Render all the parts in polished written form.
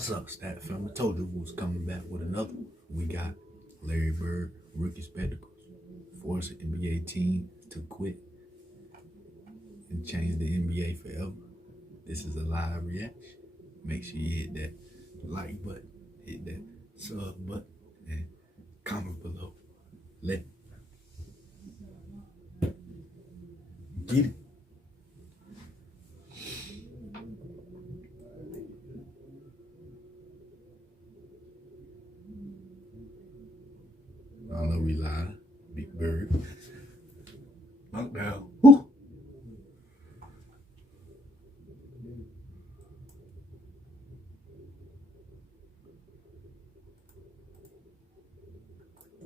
What's up, Stat Film? I told you we was coming back with another. We got Larry Bird, rookie spectacles, force an NBA team to quit and change the NBA forever. This is a live reaction. Make sure you hit that like button, hit that sub button, and comment below. Let get it. I know we live. Big Bird. Knockdown. Woo!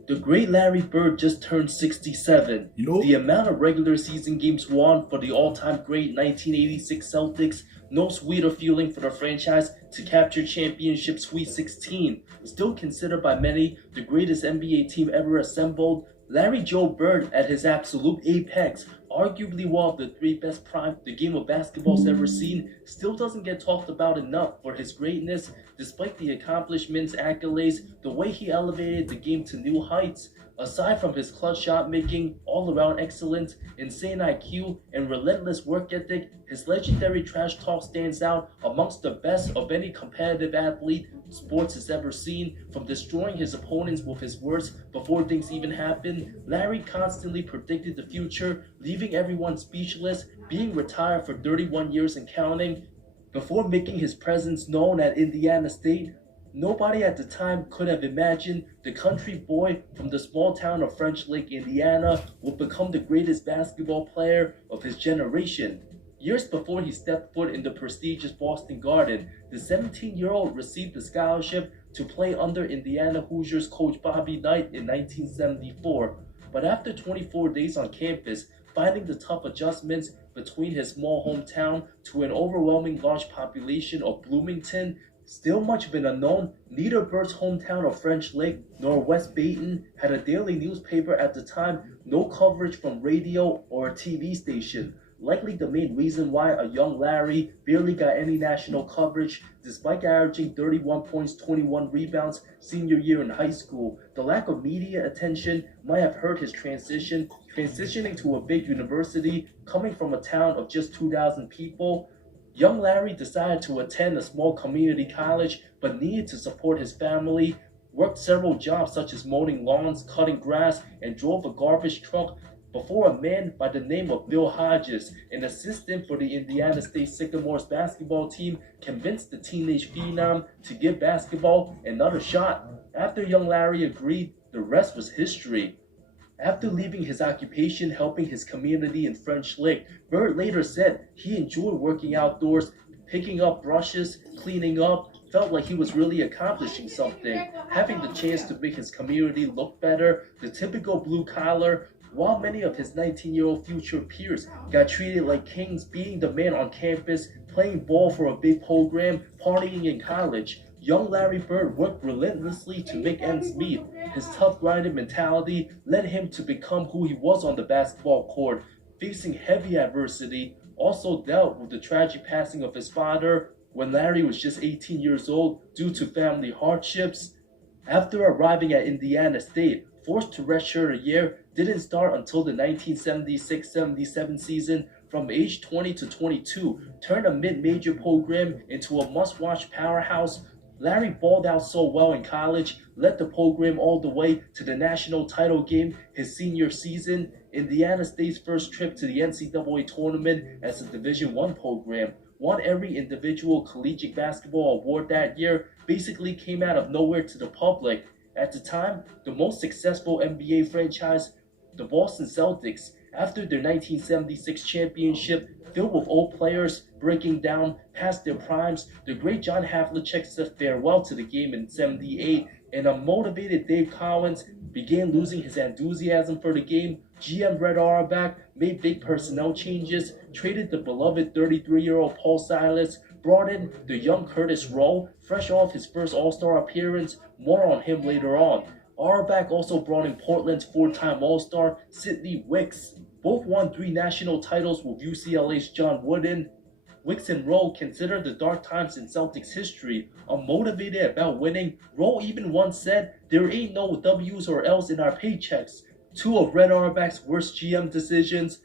The great Larry Bird just turned 67. The amount of regular season games won for the all-time great 1986 Celtics, no sweeter feeling for the franchise to capture championship Sweet 16. Still considered by many the greatest NBA team ever assembled, Larry Joe Bird at his absolute apex, arguably one of the three best prime the game of basketball's ever seen, still doesn't get talked about enough for his greatness, despite the accomplishments, accolades, the way he elevated the game to new heights. Aside from his clutch shot making, all-around excellence, insane IQ, and relentless work ethic, his legendary trash talk stands out amongst the best of any competitive athlete sports has ever seen. From destroying his opponents with his words before things even happened, Larry constantly predicted the future, leaving everyone speechless, being retired for 31 years and counting. Before making his presence known at Indiana State, nobody at the time could have imagined the country boy from the small town of French Lake, Indiana, would become the greatest basketball player of his generation. Years before he stepped foot in the prestigious Boston Garden, the 17-year-old received a scholarship to play under Indiana Hoosiers coach Bobby Knight in 1974. But after 24 days on campus, finding the tough adjustments between his small hometown to an overwhelming large population of Bloomington, still much of an unknown, neither Bird's hometown of French Lake nor West Baton had a daily newspaper at the time, no coverage from radio or a TV station. Likely the main reason why a young Larry barely got any national coverage, despite averaging 31 points, 21 rebounds senior year in high school. The lack of media attention might have hurt his transitioning to a big university, coming from a town of just 2,000 people. Young Larry decided to attend a small community college, but needed to support his family, worked several jobs such as mowing lawns, cutting grass, and drove a garbage truck before a man by the name of Bill Hodges, an assistant for the Indiana State Sycamores basketball team, convinced the teenage phenom to give basketball another shot. After young Larry agreed, the rest was history. After leaving his occupation helping his community in French Lake, Bird later said he enjoyed working outdoors, picking up brushes, cleaning up, felt like he was really accomplishing something, having the chance to make his community look better, the typical blue collar, while many of his 19-year-old future peers got treated like kings, being the man on campus, playing ball for a big program, partying in college. Young Larry Bird worked relentlessly to make ends meet. His tough grinding mentality led him to become who he was on the basketball court, facing heavy adversity, also dealt with the tragic passing of his father when Larry was just 18 years old due to family hardships. After arriving at Indiana State, forced to redshirt a year, didn't start until the 1976-77 season. From age 20 to 22, turned a mid-major program into a must-watch powerhouse. Larry balled out so well in college, led the program all the way to the national title game his senior season, Indiana State's first trip to the NCAA tournament as a Division I program. Won every individual collegiate basketball award that year, basically came out of nowhere to the public. At the time, the most successful NBA franchise, the Boston Celtics, after their 1976 championship, filled with old players breaking down past their primes, the great John Havlicek said farewell to the game in '78, and a motivated Dave Collins began losing his enthusiasm for the game. GM Red Auerbach made big personnel changes, traded the beloved 33-year-old Paul Silas, brought in the young Curtis Rowe, fresh off his first All-Star appearance. More on him later on. Auerbach also brought in Portland's four-time All-Star Sidney Wicks. Both won 3 national titles with UCLA's John Wooden. Wicks and Rowe consider the dark times in Celtics history, unmotivated about winning. Rowe even once said, "There ain't no W's or L's in our paychecks." Two of Red Auerbach's worst GM decisions,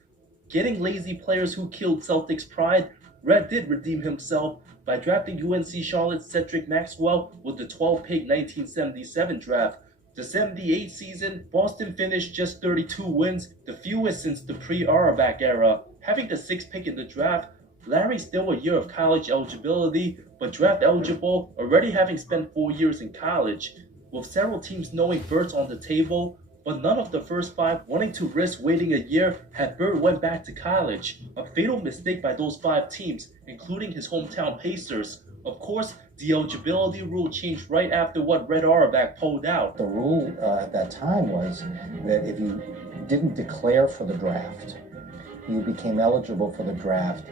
getting lazy players who killed Celtics' pride. Red did redeem himself by drafting UNC Charlotte's Cedric Maxwell with the 12th-pick 1977 draft. The 78 season, Boston finished just 32 wins, the fewest since the pre-Auerbach era. Having the 6th pick in the draft, Larry still a year of college eligibility, but draft eligible, already having spent 4 years in college. With several teams knowing Bird's on the table, but none of the first 5 wanting to risk waiting a year had Bird went back to college. A fatal mistake by those 5 teams, including his hometown Pacers. Of course, the eligibility rule changed right after what Red Auerbach pulled out. The rule at that time was that if you didn't declare for the draft, you became eligible for the draft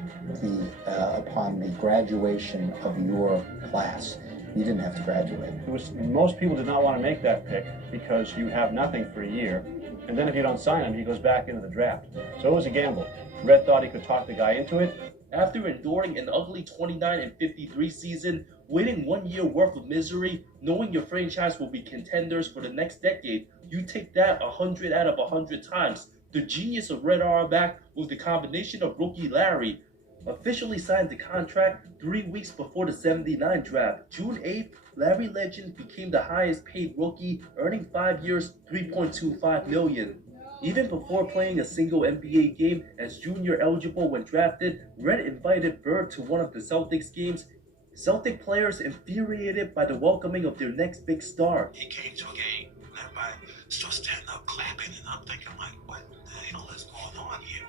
upon the graduation of your class. You didn't have to graduate. Most people did not want to make that pick because you have nothing for a year, and then if you don't sign him, he goes back into the draft. So it was a gamble. Red thought he could talk the guy into it. After enduring an ugly 29-53 season, waiting 1 year worth of misery, knowing your franchise will be contenders for the next decade, you take that 100 out of 100 times. The genius of Red Auerbach was the combination of rookie Larry. Officially signed the contract 3 weeks before the 79 draft. June 8th, Larry Legend became the highest paid rookie, earning 5 years, $3.25 million. Even before playing a single NBA game as junior eligible when drafted, Red invited Bird to one of the Celtics games. Celtic players infuriated by the welcoming of their next big star. He came to a game, and everybody started standing up clapping, and I'm thinking like, what the hell is going on here?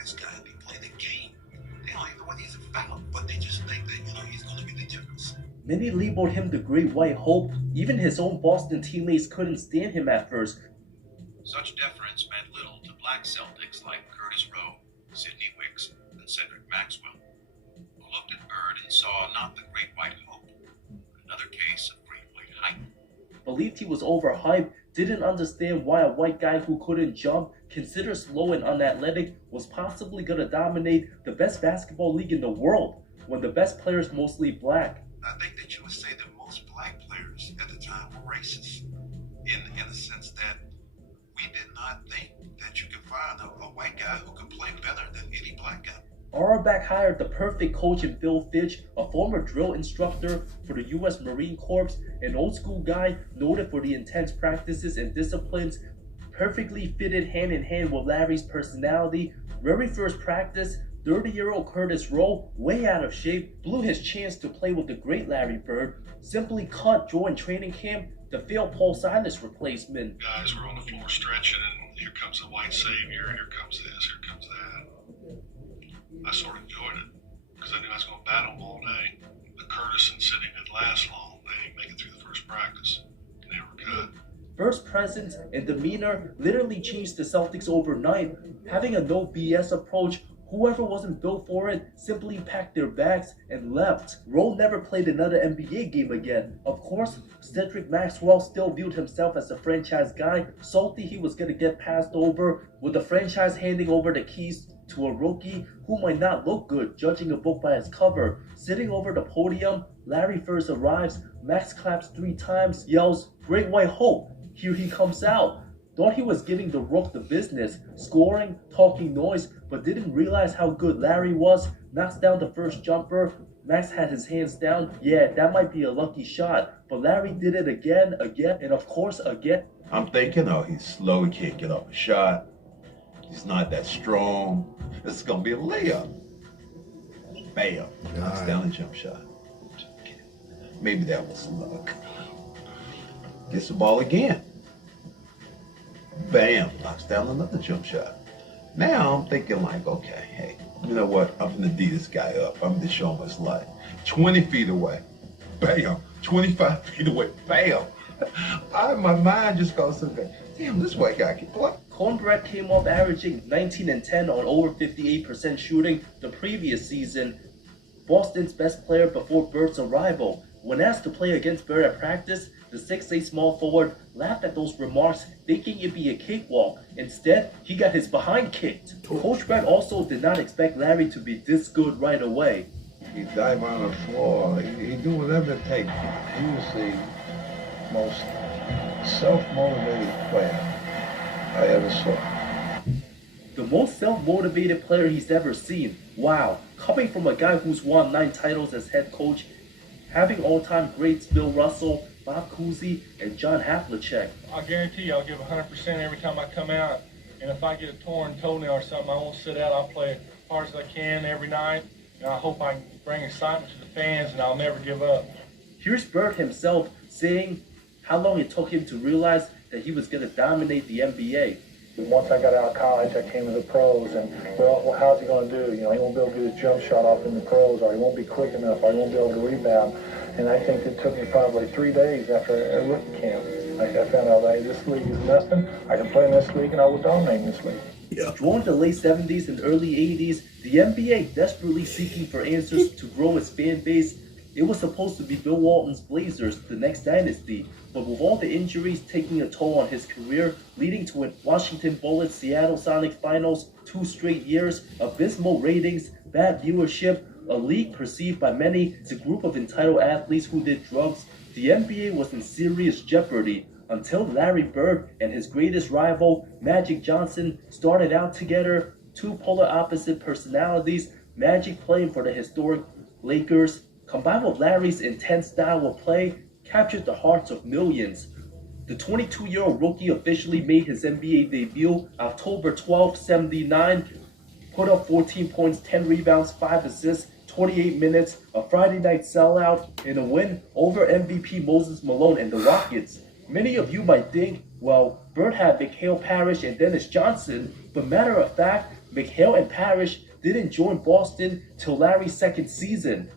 This guy be playing the game. They don't even know what he's about, but they just think that, he's going to be the difference. Many labeled him the Great White Hope. Even his own Boston teammates couldn't stand him at first. Such deference meant little to black Celtics like Curtis Rowe, Sidney Wicks, and Cedric Maxwell, who looked at Bird and saw not the Great White Hope, but another case of Great White hype. Believed he was overhyped, didn't understand why a white guy who couldn't jump, considered slow and unathletic, was possibly going to dominate the best basketball league in the world, when the best players mostly black. I think that you would say that most black players at the time were racist, in the sense that we did not think that you could find a white guy who could play better than any black guy. Auerbach hired the perfect coach in Phil Fitch, a former drill instructor for the U.S. Marine Corps, an old school guy noted for the intense practices and disciplines, perfectly fitted hand in hand with Larry's personality. Very first practice, 30-year-old Curtis Rowe, way out of shape, blew his chance to play with the great Larry Bird, simply cut during training camp, the failed Paul Silas replacement. Guys were on the floor stretching, and here comes the white savior, and here comes this, here comes that. I sort of enjoyed it, because I knew I was going to battle them all day. The Curtis and Sidney didn't last long. They didn't make it through the first practice. They were good. Bird's presence and demeanor literally changed the Celtics overnight. Having a no BS approach, whoever wasn't built for it simply packed their bags and left. Rowe never played another NBA game again. Of course, Cedric Maxwell still viewed himself as a franchise guy, salty he was going to get passed over, with the franchise handing over the keys to a rookie who might not look good judging a book by its cover. Sitting over the podium, Larry first arrives, Max claps 3 times, yells, "Great White Hope, here he comes out." Thought he was giving the Rook the business, scoring, talking noise, but didn't realize how good Larry was. Knocks down the first jumper. Max had his hands down. Yeah, that might be a lucky shot, but Larry did it again, and of course again. I'm thinking, oh, he's slow, he can't get off a shot. He's not that strong. This is gonna be a layup. Bam. Knocks down a jump shot. Maybe that was luck. Gets the ball again. Bam, knocks down another jump shot. Now I'm thinking like, okay, hey, you know what? I'm gonna D this guy up. I'm gonna show him his life. 20 feet away, bam. 25 feet away, bam. My mind just goes to the, damn, this white guy can play. Cornbread came off averaging 19 and 10 on over 58% shooting the previous season. Boston's best player before Bird's arrival. When asked to play against Bird at practice, the 6'8" small forward laughed at those remarks, thinking it'd be a cakewalk. Instead, he got his behind kicked. Coach Brett also did not expect Larry to be this good right away. He dive on the floor. He do whatever it takes. He was the most self-motivated player I ever saw. The most self-motivated player he's ever seen. Wow, coming from a guy who's won 9 titles as head coach, having all-time greats Bill Russell, Bob Cousy, and John Havlicek. I guarantee you I'll give 100% every time I come out. And if I get a torn toenail or something, I won't sit out. I'll play as hard as I can every night. And I hope I can bring excitement to the fans, and I'll never give up. Here's Bird himself saying how long it took him to realize that he was going to dominate the NBA. Once I got out of college, I came to the pros, and, well, how's he going to do? He won't be able to get his jump shot off in the pros, or he won't be quick enough, or he won't be able to rebound. And I think it took me probably 3 days after a rookie camp. I found out that this league is nothing. I can play in this league, and I will dominate in this league. During the late 70s and early 80s, the NBA desperately seeking for answers to grow its fan base. It was supposed to be Bill Walton's Blazers, the next dynasty, but with all the injuries taking a toll on his career, leading to a Washington Bullets Seattle Sonics finals 2 straight years, abysmal ratings, bad viewership, a league perceived by many as a group of entitled athletes who did drugs, the NBA was in serious jeopardy until Larry Bird and his greatest rival, Magic Johnson, started out together. 2 polar opposite personalities, Magic playing for the historic Lakers, combined with Larry's intense style of play, captured the hearts of millions. The 22-year-old rookie officially made his NBA debut October 12, 79, put up 14 points, 10 rebounds, 5 assists, 28 minutes, a Friday night sellout, in a win over MVP Moses Malone and the Rockets. Many of you might think, well, Bird had McHale Parrish and Dennis Johnson, but matter of fact, McHale and Parrish didn't join Boston till Larry's second season.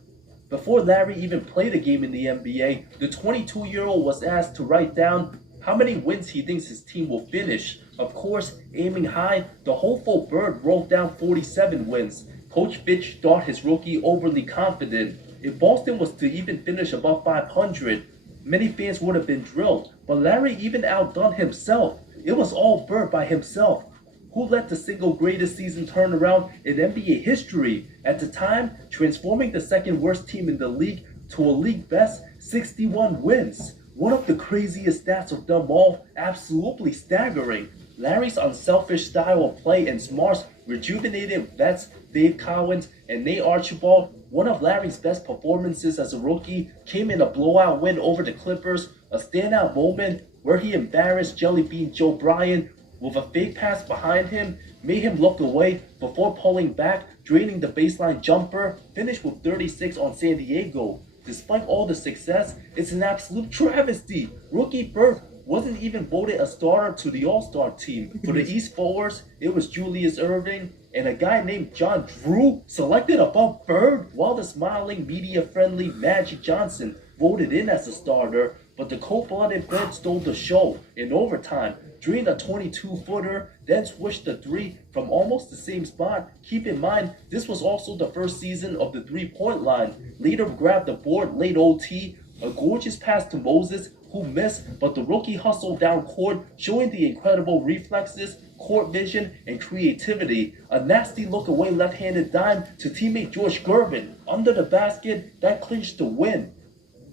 Before Larry even played a game in the NBA, the 22-year-old was asked to write down how many wins he thinks his team will finish. Of course, aiming high, the hopeful Bird wrote down 47 wins. Coach Fitch thought his rookie overly confident. If Boston was to even finish above 500, many fans would have been drilled. But Larry even outdone himself. It was all Bird by himself. Who led the single greatest season turnaround in NBA history, at the time transforming the second worst team in the league to a league best 61 wins. One of the craziest stats of them all, absolutely staggering. Larry's unselfish style of play and Smart's rejuvenated vets Dave Cowens and Nate Archibald. One of Larry's best performances as a rookie came in a blowout win over the Clippers, a standout moment where he embarrassed Jellybean Joe Bryant with a fake pass behind him, made him look away before pulling back, draining the baseline jumper, finished with 36 on San Diego. Despite all the success, it's an absolute travesty. Rookie Bird wasn't even voted a starter to the All-Star team. For the East Forwards, it was Julius Erving and a guy named John Drew selected above Bird, while the smiling, media-friendly Magic Johnson voted in as a starter. But the cold-blooded Bird stole the show in overtime, drained a 22-footer, then switched the 3 from almost the same spot. Keep in mind, this was also the first season of the three-point line. Later grabbed the board late OT, a gorgeous pass to Moses, who missed, but the rookie hustled down court, showing the incredible reflexes, court vision, and creativity. A nasty look-away left-handed dime to teammate George Gervin. Under the basket, that clinched the win.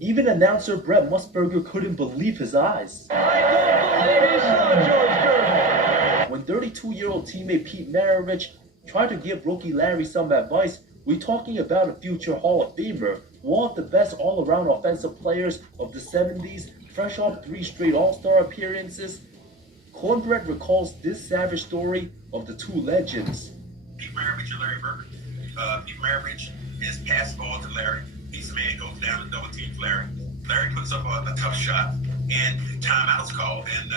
Even announcer Brett Musburger couldn't believe his eyes. When 32-year-old teammate Pete Maravich tried to give rookie Larry some advice, we're talking about a future Hall of Famer, one of the best all-around offensive players of the 70s, fresh off 3 straight All-Star appearances. Cornbread recalls this savage story of the 2 legends. Pete Maravich and Larry Bird. Pete Maravich is pass ball to Larry. Piece of man goes down and double teams Larry. Larry puts up a tough shot, and timeout's called. And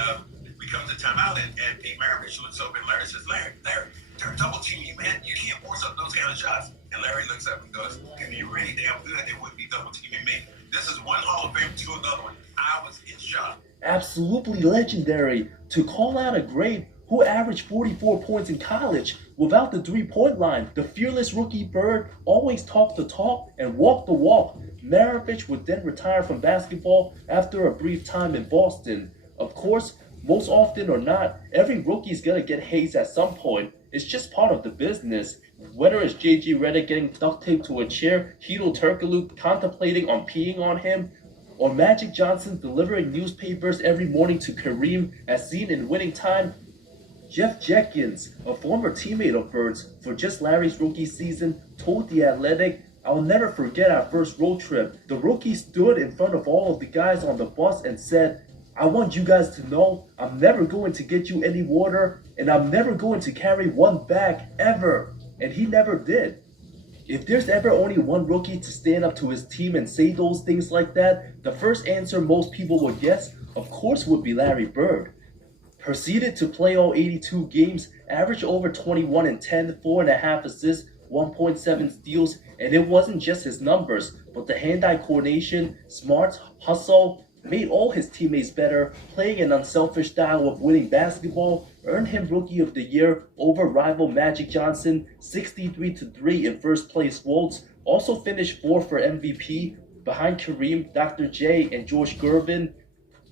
we come to timeout, and Pete Maravich looks up, and Larry says, Larry, they're double teaming you, man. You can't force up those kind of shots. And Larry looks up and goes, if you're really damn good, they wouldn't be double teaming me. This is one Hall of Fame to another one. I was in shock. Absolutely legendary to call out a great who who averaged 44 points in college without the three-point line. The fearless rookie Bird always talked the talk and walked the walk. Maravich would then retire from basketball after a brief time in Boston. Of course, most often or not, every rookie's gonna get hazed at some point. It's just part of the business. Whether it's J.G. Redick getting duct taped to a chair, Hedo Turkoglu contemplating on peeing on him, or Magic Johnson delivering newspapers every morning to Kareem as seen in Winning Time, Jeff Jenkins, a former teammate of Bird's for just Larry's rookie season, told The Athletic, "I'll never forget our first road trip. The rookie stood in front of all of the guys on the bus and said, 'I want you guys to know I'm never going to get you any water and I'm never going to carry one bag ever.' And he never did." If there's ever only one rookie to stand up to his team and say those things like that, the first answer most people would guess, of course, would be Larry Bird. Proceeded to play all 82 games, averaged over 21 and 10, 4.5 assists, 1.7 steals, and it wasn't just his numbers, but the hand-eye coordination, smarts, hustle, made all his teammates better, playing an unselfish style of winning basketball, earned him Rookie of the Year over rival Magic Johnson, 63-3 in first place votes, also finished 4th for MVP, behind Kareem, Dr. J, and George Gervin.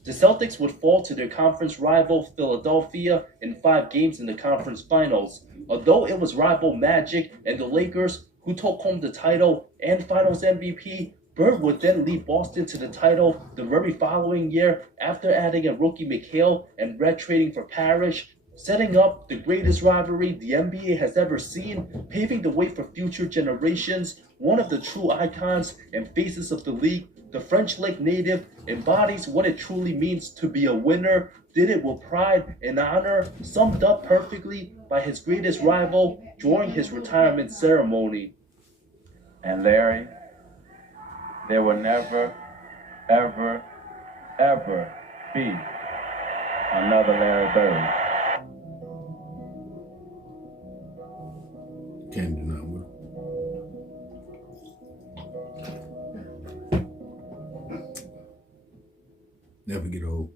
The Celtics would fall to their conference rival Philadelphia in 5 games in the conference finals. Although it was rival Magic and the Lakers who took home the title and finals MVP, Bird would then lead Boston to the title the very following year after adding a rookie McHale and red trading for Parrish, setting up the greatest rivalry the NBA has ever seen, paving the way for future generations. One of the true icons and faces of the league, the French Lick native, embodies what it truly means to be a winner, did it with pride and honor, summed up perfectly by his greatest rival during his retirement ceremony. And Larry, there will never, ever, ever be another Larry Bird. Can't deny it. Never get old.